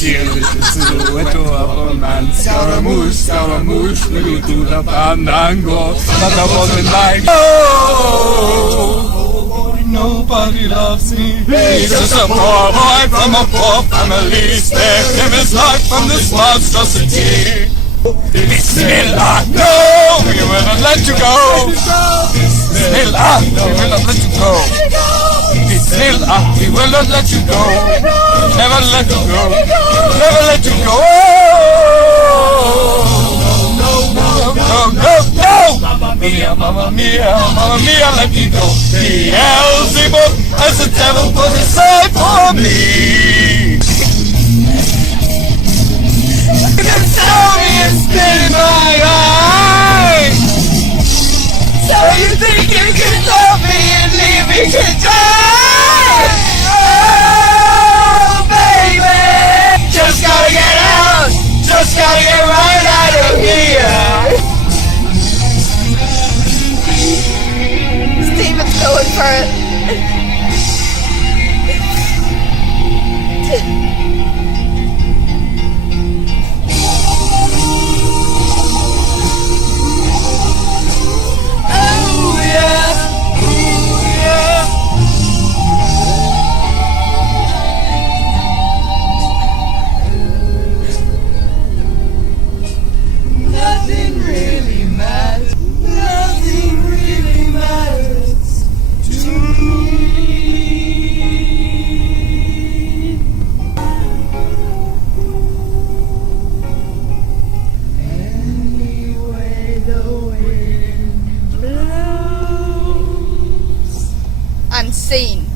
Zierliche Silhouette of a man. Scaramouche, little to the fandango. But I wasn't like, oh, nobody loves me. He's just a poor boy from a poor family. Spare him his life from this monstrosity. Bismillah, no, we will not let you go. Bismillah, no, we will not let you go. Bismillah, we will not let you go. Never let you go. Never let you go. No. Mamma mia, mamma mia, let me go. Beelzebub as the devil put aside for me. Tell me and spit in my eye. So you think you can love me and leave me to die? Oh, baby, just gotta get out, just gotta get right out of here. Steven's going for it. Unseen.